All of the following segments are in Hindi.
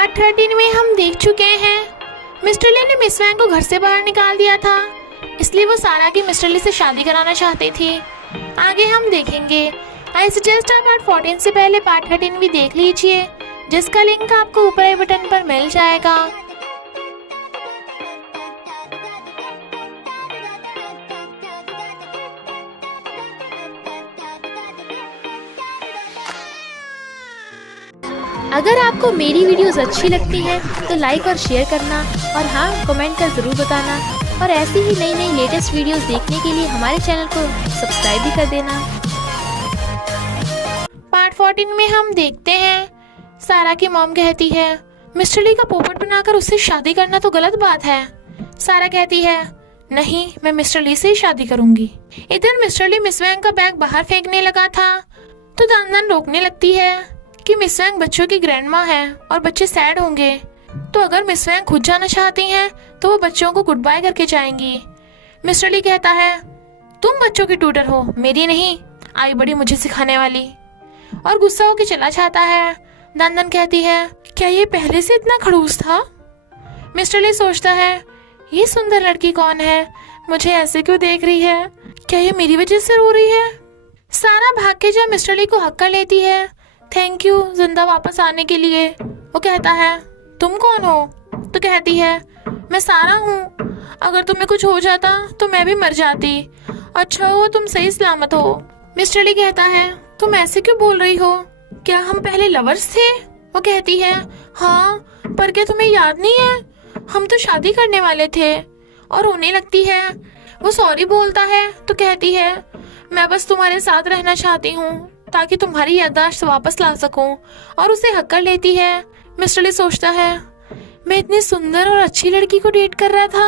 पार्ट 13 में हम देख चुके हैं मिस्टर ली ने मिस वैंग को घर से बाहर निकाल दिया था, इसलिए वो सारा की मिस्टर ली से शादी कराना चाहती थी। आगे हम देखेंगे। आई सजेस्ट आप पार्ट 14 से पहले पार्ट 13 भी देख लीजिए, जिसका लिंक आपको ऊपर आई बटन पर मिल जाएगा। अगर आपको मेरी वीडियोस अच्छी लगती है तो लाइक और शेयर करना, और हाँ, कमेंट कर ज़रूर बताना। और ऐसी ही नई नई लेटेस्ट वीडियोस देखने के लिए हमारे चैनल को सब्सक्राइब भी कर देना। पार्ट 14 में हम देखते हैं सारा की मॉम कहती है मिस्टर ली का पोपट बनाकर उससे शादी करना तो गलत बात है। सारा कहती है नहीं, मैं मिस्टर ली से ही शादी करूंगी। इधर मिस्टर ली मिस वैंग का बैग बाहर फेंकने लगा था तो दान रोकने लगती है कि मिस वैंग बच्चों की ग्रैंडमा है और बच्चे सैड होंगे, तो अगर मिस वैंग खुद जाना चाहती हैं तो वो बच्चों को गुड बाय करके जाएंगी। मिस्टर ली कहता है तुम बच्चों की ट्यूटर हो, मेरी नहीं, आई बड़ी मुझे सिखाने वाली, और गुस्सा होकर चला जाता है। दान कहती है क्या ये पहले से इतना खड़ूस था? मिस्टर ली सोचता है ये सुंदर लड़की कौन है, मुझे ऐसे क्यों देख रही है, क्या ये मेरी वजह से रो रही है? सारा भाग के जब मिस्टर ली को हक कर लेती है, थैंक यू जिंदा वापस आने के लिए। वो कहता है तुम कौन हो? तो कहती है मैं सारा हूँ, अगर तुम्हें कुछ हो जाता तो मैं भी मर जाती। अच्छा हो तुम सही सलामत हो। मिस्टर ली कहता है तुम ऐसे क्यों बोल रही हो, क्या हम पहले लवर्स थे? वो कहती है हाँ, पर क्या तुम्हें याद नहीं है, हम तो शादी करने वाले थे। और रोने लगती है। वो सॉरी बोलता है तो कहती है मैं बस तुम्हारे साथ रहना चाहती हूँ ताकि तुम्हारी याददाश्त वापस ला सकूं, और उसे हक कर लेती है। मिस्टर ली सोचता है मैं इतनी सुंदर और अच्छी लड़की को डेट कर रहा था,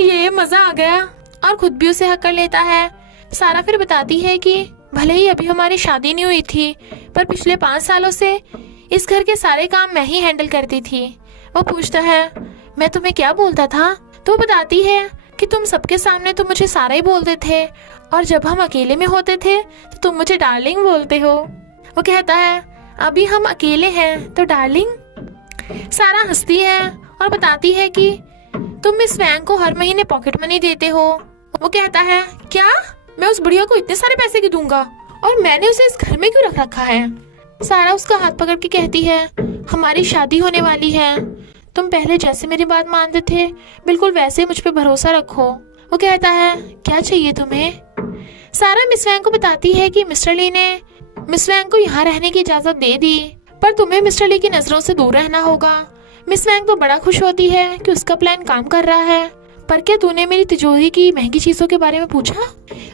ये मजा आ गया, और खुद भी उसे हक कर लेता है। सारा फिर बताती है कि भले ही अभी हमारी शादी नहीं हुई थी, पर पिछले 5 सालों से इस घर के सारे काम मैं ही हैंडल करती थी। वो पूछता है मैं तुम्हें क्या बोलता था? तो वो बताती है कि तुम सबके सामने तो मुझे सारा ही बोलते थे, और जब हम अकेले में होते थे तो तुम मुझे डार्लिंग बोलते हो। वो कहता है अभी हम अकेले हैं तो डार्लिंग? सारा हंसती है और बताती है कि तुम मिस वैंग को हर महीने पॉकेट मनी देते हो। वो कहता है क्या, मैं उस बुढ़िया को इतने सारे पैसे क्यों दूंगा, और मैंने उसे इस घर में क्यों रख रखा है? सारा उसका हाथ पकड़ के कहती है हमारी शादी होने वाली है, तुम पहले जैसे मेरी बात मानते थे बिल्कुल वैसे मुझ पे भरोसा रखो। वो कहता है क्या चाहिए तुम्हें? सारा मिस वैंग को बताती है कि मिस्टर ली ने मिस वैंग को यहाँ रहने की इजाजत दे दी, पर तुम्हें मिस्टर ली की नजरों से दूर रहना होगा। मिस वैंग तो बड़ा खुश होती है कि उसका प्लान काम कर रहा है, पर क्या तूने मेरी तिजोरी की महंगी चीजों के बारे में पूछा?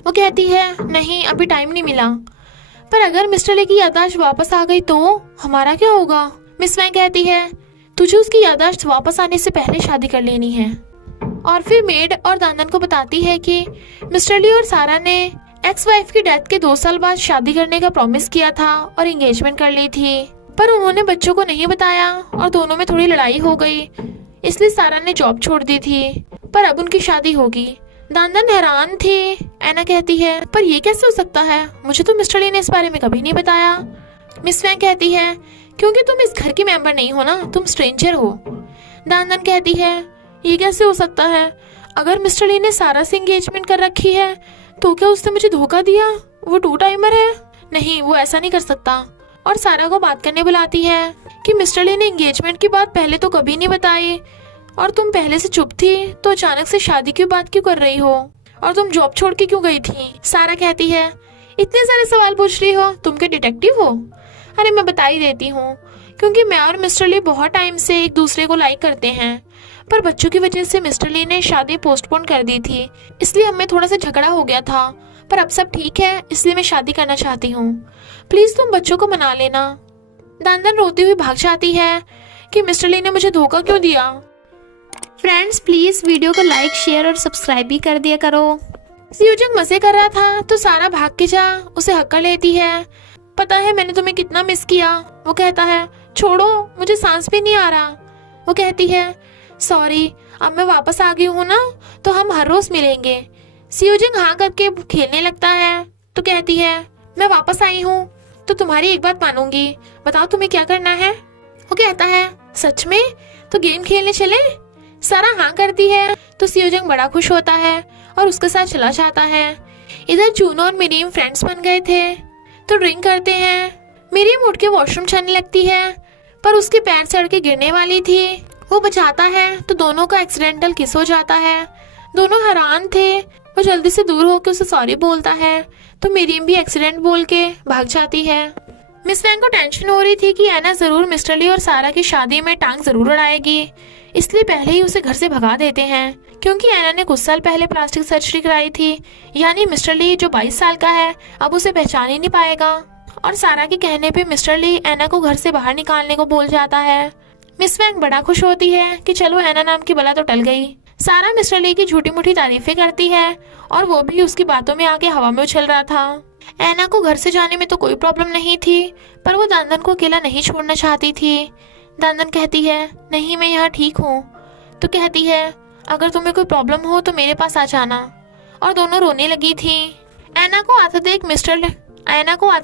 वो कहती है नहीं, अभी टाइम नहीं मिला। पर अगर मिस्टर ली की याददाश्त वापस आ गई तो हमारा क्या होगा? मिस वैंग कहती है तुझे उसकी याददाश्त वापस आने से पहले शादी कर लेनी है। और फिर मेड और दानन को बताती है कि मिस्टर ली और सारा ने एक्स वाइफ की डेथ के 2 साल बाद शादी करने का प्रॉमिस किया था और एंगेजमेंट कर ली थी, पर उन्होंने बच्चों को नहीं बताया और दोनों में थोड़ी लड़ाई हो गई, इसलिए सारा ने जॉब छोड़ दी थी, पर अब उनकी शादी होगी। दानन हैरान थी। एना कहती है पर ये कैसे हो सकता है, मुझे तो मिस्टर ली ने इस बारे में कभी नहीं बताया। मिस वैंग कहती है क्योंकि तुम इस घर की मेंबर नहीं हो ना, तुम स्ट्रेंजर हो। दानन कहती है ये कैसे हो सकता है, अगर मिस्टर ली ने सारा से एंगेजमेंट कर रखी है तो क्या उसने मुझे धोखा दिया, वो 2 टाइमर है? नहीं, वो ऐसा नहीं कर सकता। और सारा को बात करने बुलाती है कि मिस्टर ली ने एंगेजमेंट की बात पहले तो कभी नहीं बताई, और तुम पहले से चुप थी तो अचानक से शादी की बात क्यों कर रही हो, और तुम जॉब छोड़ के क्यों गई थी? सारा कहती है इतने सारे सवाल पूछ रही हो, तुम क्या डिटेक्टिव हो? अरे मैं बता ही देती हूँ, क्योंकि मैं और मिस्टर ली बहुत टाइम से एक दूसरे को लाइक करते हैं, पर बच्चों की वजह से मिस्टर ली ने शादी पोस्टपोन कर दी थी, इसलिए हमें थोड़ा सा झगड़ा हो गया था, पर अब सब ठीक है, इसलिए मैं शादी करना चाहती हूँ, प्लीज तुम बच्चों को मना लेना। दानन रोती हुई भाग जाती है कि मिस्टर ली ने मुझे धोखा क्यों दिया। फ्रेंड्स प्लीज वीडियो को लाइक, शेयर और सब्सक्राइब भी कर दिया करो। सियोजंग मजे कर रहा था तो सारा भाग के जा उसे हक कर लेती है। पता है मैंने तुम्हें कितना मिस किया। वो कहता है छोड़ो, मुझे सांस भी नहीं आ रहा। वो कहती है सॉरी, अब मैं वापस आ गई हूँ ना, तो हम हर रोज मिलेंगे। सियोजंग हाँ करके खेलने लगता है तो कहती है मैं वापस आई हूँ तो तुम्हारी एक बात मानूंगी, बताओ तुम्हें क्या करना है? वो कहता है सच में? तो गेम खेलने चले? सारा हाँ करती है तो सियोजंग बड़ा खुश होता है और उसके साथ चला जाता है। इधर जूनो और मिरीम फ्रेंड्स बन गए थे तो ड्रिंक करते हैं। मिरीम उठ के वॉशरूम जाने लगती है पर उसके पैर सड़ के गिरने वाली थी। वो बचाता है तो दोनों का एक्सीडेंटल किस हो जाता है। दोनों हैरान थे। वो जल्दी से दूर होकर उसे सॉरी बोलता है तो मिरीम भी एक्सीडेंट बोल के भाग जाती है। मिस वैंग को टेंशन हो रही थी कि एना जरूर मिस्टर ली और सारा की शादी में टांग जरूर अड़ाएगी, इसलिए पहले ही उसे घर से भगा देते हैं। क्योंकि एना ने कुछ साल पहले प्लास्टिक सर्जरी कराई थी, यानी मिस्टर ली जो 22 साल का है अब उसे पहचान ही नहीं पाएगा। और सारा के कहने पे मिस्टर ली एना को घर से बाहर निकालने को बोल जाता है। मिस वैंग बड़ा खुश होती है कि चलो एना नाम की बला तो टल गई। सारा मिस्टर ली की झूठी मूठी तारीफें करती है और वो भी उसकी बातों में आके हवा में उछल रहा था। एना को घर से जाने में तो कोई प्रॉब्लम नहीं थी पर वो दांदन को अकेला नहीं छोड़ना चाहती थी। दांदन कहती है नहीं मैं यहाँ ठीक हूँ। तो कहती है अगर तुम्हें कोई प्रॉब्लम हो तो मेरे पास आ जाना। और दोनों रोने लगी थी। एना को आता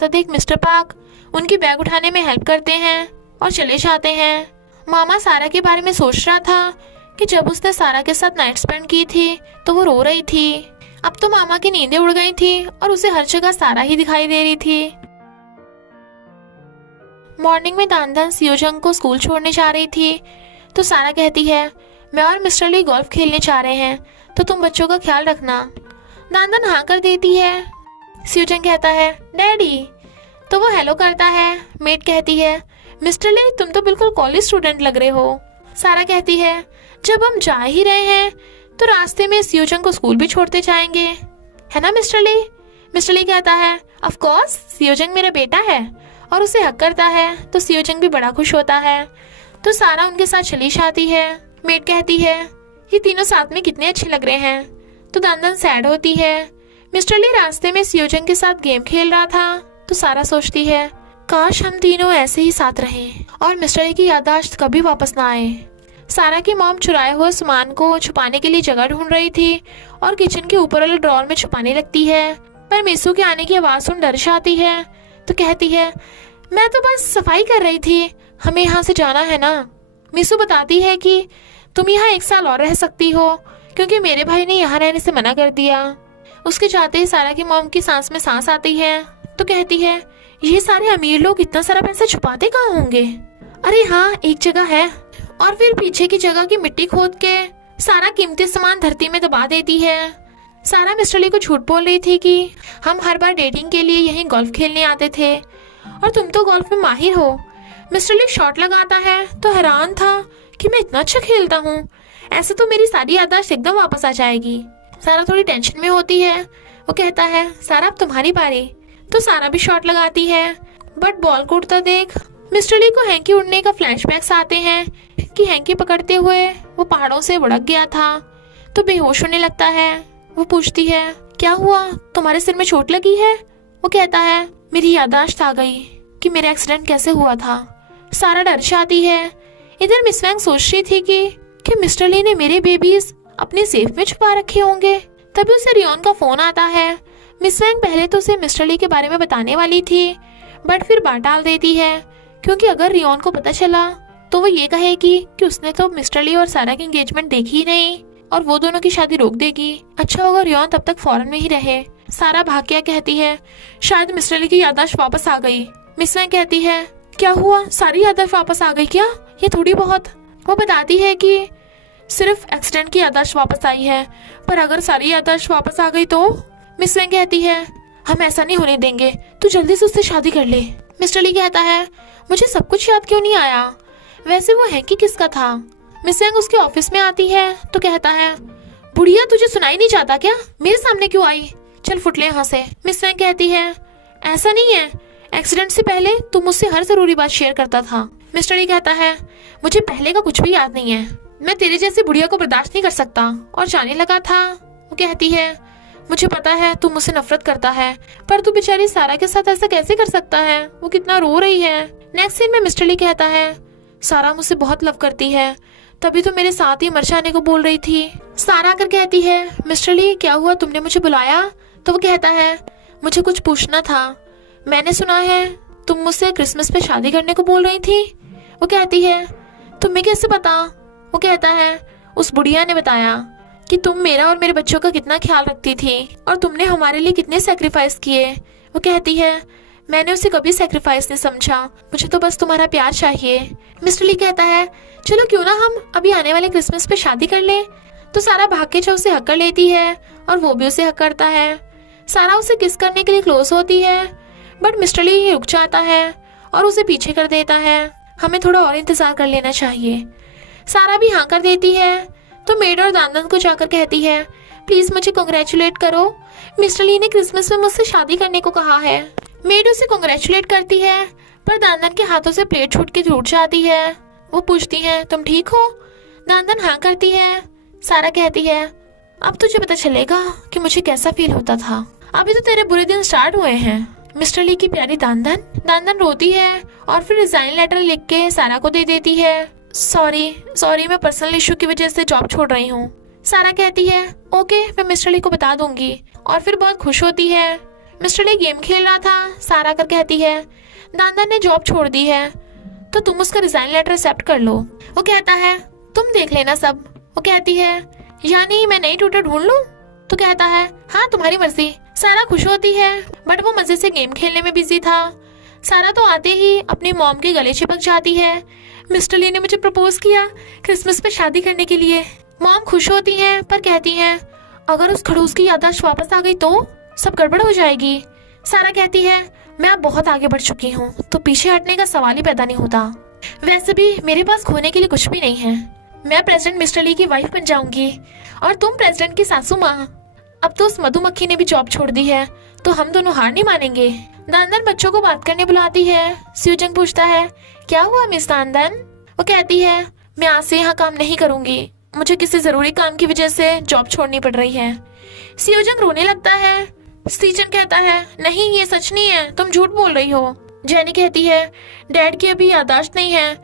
देख मिस्टर पार्क उनकी बैग उठाने में हेल्प करते हैं और चले जाते हैं। मामा सारा के बारे में सोच रहा था कि जब उसने सारा के साथ नाइट स्पेंड की थी तो वो रो रही थी। अब तो मामा की नींदें उड़ गई थी और उसे हर जगह सारा ही दिखाई दे रही थी। मॉर्निंग में दानदन सियोजंग को स्कूल छोड़ने जा रही थी तो सारा कहती है मैं और मिस्टर ली गोल्फ खेलने जा रहे हैं तो तुम बच्चों का ख्याल रखना। दानदन हाँ कर देती है। सियोजंग कहता है डैडी, तो वो हेलो करता है। मेट कहती है मिस्टर ली तुम तो बिल्कुल कॉलेज स्टूडेंट लग रहे हो। सारा कहती है जब हम जा ही रहे हैं तो रास्ते में सियोजंग को स्कूल भी छोड़ते जाएंगे, है ना मिस्टर ली? मिस्टर ली कहता है ऑफ कोर्स, सियोजंग मेरा बेटा है और उसे हक करता है तो सियोजंग भी बड़ा खुश होता है। तो सारा उनके साथ चली जाती है। मेट कहती है ये तीनों साथ में कितने अच्छे लग रहे हैं। तो दानदन सैड होती है। मिस्टर ली रास्ते में सियोजंग के साथ गेम खेल रहा था तो सारा सोचती है काश हम तीनों ऐसे ही साथ रहें और मिस्टर ली की याददाश्त कभी वापस ना आए। सारा की मॉम चुराए हुए सामान को छुपाने के लिए जगह ढूंढ रही थी और किचन के ऊपर वाले ड्रॉर में छुपाने लगती है पर मीसू के आने की आवाज सुन डर जाती है। तो कहती है मैं तो बस सफाई कर रही थी, हमें यहाँ से जाना है ना। मीसू बताती है कि तुम यहाँ 1 साल और रह सकती हो क्योंकि मेरे भाई ने यहाँ रहने से मना कर दिया। उसके जाते ही सारा की मॉम की सांस में सांस आती है तो कहती है ये सारे अमीर लोग इतना सारा पैसा छुपाते कहाँ होंगे? अरे हाँ एक जगह है। और फिर पीछे की जगह की मिट्टी खोद के सारा कीमती सामान धरती में दबा देती है। सारा मिस्टर ली को झूठ बोल रही थी कि हम हर बार डेटिंग के लिए यहीं गोल्फ खेलने आते थे और तुम तो गोल्फ में माहिर हो। मिस्टर ली शॉट लगाता है तो हैरान था कि मैं इतना अच्छा खेलता हूँ, ऐसे तो मेरी सारी याददाश्त एकदम वापस आ जाएगी। सारा थोड़ी टेंशन में होती है। वो कहता है सारा अब तुम्हारी बारी। तो सारा भी शॉट लगाती है बट बॉल को उड़ता देख मिस्टर ली को हैंकी उड़ने का फ्लैशबैक्स आते हैं कि हैंकी पकड़ते हुए वो पहाड़ों से लुढ़क गया था तो बेहोश होने लगता है। वो पूछती है क्या हुआ, तुम्हारे सिर में चोट लगी है? वो कहता है मेरी याददाश्त आ गई कि मेरा एक्सीडेंट कैसे हुआ था। सारा डर जाती है। इधर मिस वैंग सोच रही थी कि मिस्टर ली ने मेरे बेबीज अपने सेफ में छुपा रखे होंगे। तभी उसे रियोन का फोन आता है। मिस वैंग पहले तो उसे मिस्टर ली के बारे में बताने वाली थी बट फिर बात टाल देती है क्योंकि अगर रियोन को पता चला तो वो ये कहेगी कि उसने तो मिस्टर ली और सारा की एंगेजमेंट देखी ही नहीं और वो दोनों की शादी रोक देगी। अच्छा होगा रियोन तब तक फॉरेन में ही रहे। सारा भाग के कहती है शायद मिस्टर ली की याददाश्त वापस आ गई। मिस वैंग कहती है क्या हुआ, सारी याददाश्त वापस आ गई क्या? ये थोड़ी बहुत। वो बताती है कि सिर्फ एक्सीडेंट की याददाश्त वापस आई है पर अगर सारी याददाश्त वापस आ गई तो? मिस वैंग कहती है हम ऐसा नहीं होने देंगे, तू जल्दी से उससे शादी कर ले। मिस्टर ली कहता है मुझे सब कुछ याद क्यों नहीं आया, वैसे वो हैंकी किसका था? मिस वैंग उसके ऑफिस में आती है तो कहता है बुढ़िया तुझे सुनाई नहीं जाता क्या, मेरे सामने क्यों आई, चल फुट ले यहाँ से। मिस वैंग कहती है ऐसा नहीं है, एक्सीडेंट से पहले तू मुझसे हर जरूरी बात शेयर करता था। मिस्टर ली कहता है मुझे पहले का कुछ भी याद नहीं है, मैं तेरे जैसी बुढ़िया को बर्दाश्त नहीं कर सकता और जाने लगा था। वो कहती है मुझे पता है तू मुझसे नफरत करता है पर तू बेचारी सारा के साथ ऐसा कैसे कर सकता है, वो कितना रो रही है। नेक्स्ट सीन में मिस्टर ली कहता है सारा मुझसे बहुत लव करती है, तभी तो मेरे साथ ही मर जाने को बोल रही थी। सारा आकर कहती है मिस्टर ली क्या हुआ, तुमने मुझे बुलाया? तो वो कहता है मुझे कुछ पूछना था, मैंने सुना है तुम मुझसे क्रिसमस पे शादी करने को बोल रही थी। वो कहती है तुम्हें कैसे पता? वो कहता है, उस बुढ़िया ने बताया कि तुम मेरा और मेरे बच्चों का कितना ख्याल रखती थी और तुमने हमारे लिए कितने सेक्रीफाइस किए। वो कहती है, मैंने उसे कभी सेक्रीफाइस नहीं समझा, मुझे तो बस तुम्हारा प्यार चाहिए। मिस्टर ली कहता है, चलो क्यों ना हम अभी आने वाले क्रिसमस पे शादी कर ले। तो सारा भाग के जो उसे हक कर लेती है और वो भी उसे हक करता है। सारा उसे किस करने के लिए क्लोज होती है, बट मिस्टर ली रुक जाता है और उसे पीछे कर देता है। हमें थोड़ा और इंतजार कर लेना चाहिए। सारा भी हाँ कर देती है तो मेड और दानदन को जाकर कहती है, प्लीज मुझे कांग्रेचुलेट करो, मिस्टर ली ने क्रिसमस में मुझसे शादी करने को कहा है। मेड उसे कांग्रेचुलेट करती है पर दानदन के हाथों से प्लेट छूट के टूट जाती है। वो पूछती है, तुम ठीक हो? दानदन हाँ करती है। सारा कहती है, अब तुझे पता चलेगा कि मुझे कैसा फील होता था। अभी तो तेरे बुरे दिन स्टार्ट हुए हैं। मिस्टर ली की प्यारी दानदन। दानदन रोती है और फिर रिजाइन लेटर लिख के सारा को दे देती है। सॉरी मैं पर्सनल इशू की वजह से जॉब छोड़ रही हूँ। सारा कहती है, ओके मैं मिस्टर ली को बता दूंगी, और फिर बहुत खुश होती है। मिस्टर ली गेम खेल रहा था। सारा कर कहती है, दानदन ने जॉब छोड़ दी है तो तुम उसका रिजाइन लेटर एक्सेप्ट कर लो। वो कहता है, तुम देख लेना सब। वो कहती है, यानी मैं नई ट्यूटर ढूंढ लूं? तो कहता है, हाँ तुम्हारी मर्जी। सारा खुश होती है बट वो मजे से गेम खेलने में बिजी था। सारा तो आते ही अपनी मॉम के गले चिपक जाती है। मिस्टर ली ने मुझे प्रपोज किया क्रिसमस पे शादी करने के लिए। मॉम खुश होती हैं पर कहती हैं, अगर उस खड़ूस की याददाश्त वापस आ गई तो सब गड़बड़ हो जाएगी। सारा कहती है, मैं अब बहुत आगे बढ़ चुकी हूँ तो पीछे हटने का सवाल ही पैदा नहीं होता। वैसे भी मेरे पास खोने के लिए कुछ भी नहीं है। मैं प्रेसिडेंट मिस्टर ली की वाइफ बन जाऊंगी और तुम प्रेसिडेंट की सासू माँ। अब तो उस मधुमक्खी ने भी जॉब छोड़ दी है तो हम दोनों हार नहीं मानेंगे। दानदन बच्चों को बात करने बुलाती है। स्यूजंग पूछता है, क्या हुआ मिस दानदन? वो कहती है, मैं आज से यहाँ काम नहीं करूंगी, मुझे किसी जरूरी काम की वजह से जॉब छोड़नी पड़ रही है। स्यूजंग रोने लगता है। स्टीचन कहता है, नहीं ये सच नहीं है, तुम झूठ बोल रही हो। जेनी कहती है, डैड की अभी याददाश्त नहीं है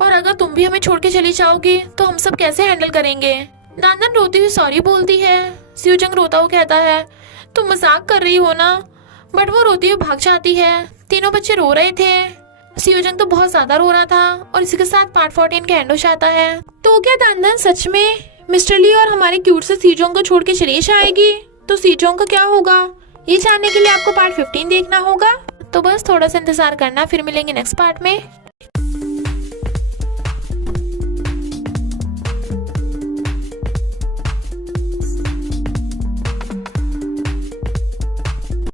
और अगर तुम भी हमें छोड़ के चली जाओगी तो हम सब कैसे हैंडल करेंगे। दानदन रोती हुई सॉरी बोलती है। स्यूजंग रोता हुआ कहता है, तुम मजाक कर रही हो ना, बट वो रोती हुई भाग जाती है। तीनों बच्चे रो रहे थे। स्यूजंग तो बहुत ज्यादा रो रहा था और इसी के साथ पार्ट 14 का एंड हो जाता है। तो क्या दानदन सच में मिस्टर ली और हमारे क्यूट से सीजोंग को छोड़ के चली जाएगी? तो सीजोंग का क्या होगा, ये जानने के लिए आपको पार्ट 15 देखना होगा। तो बस थोड़ा सा इंतजार करना, फिर मिलेंगे नेक्स्ट पार्ट में।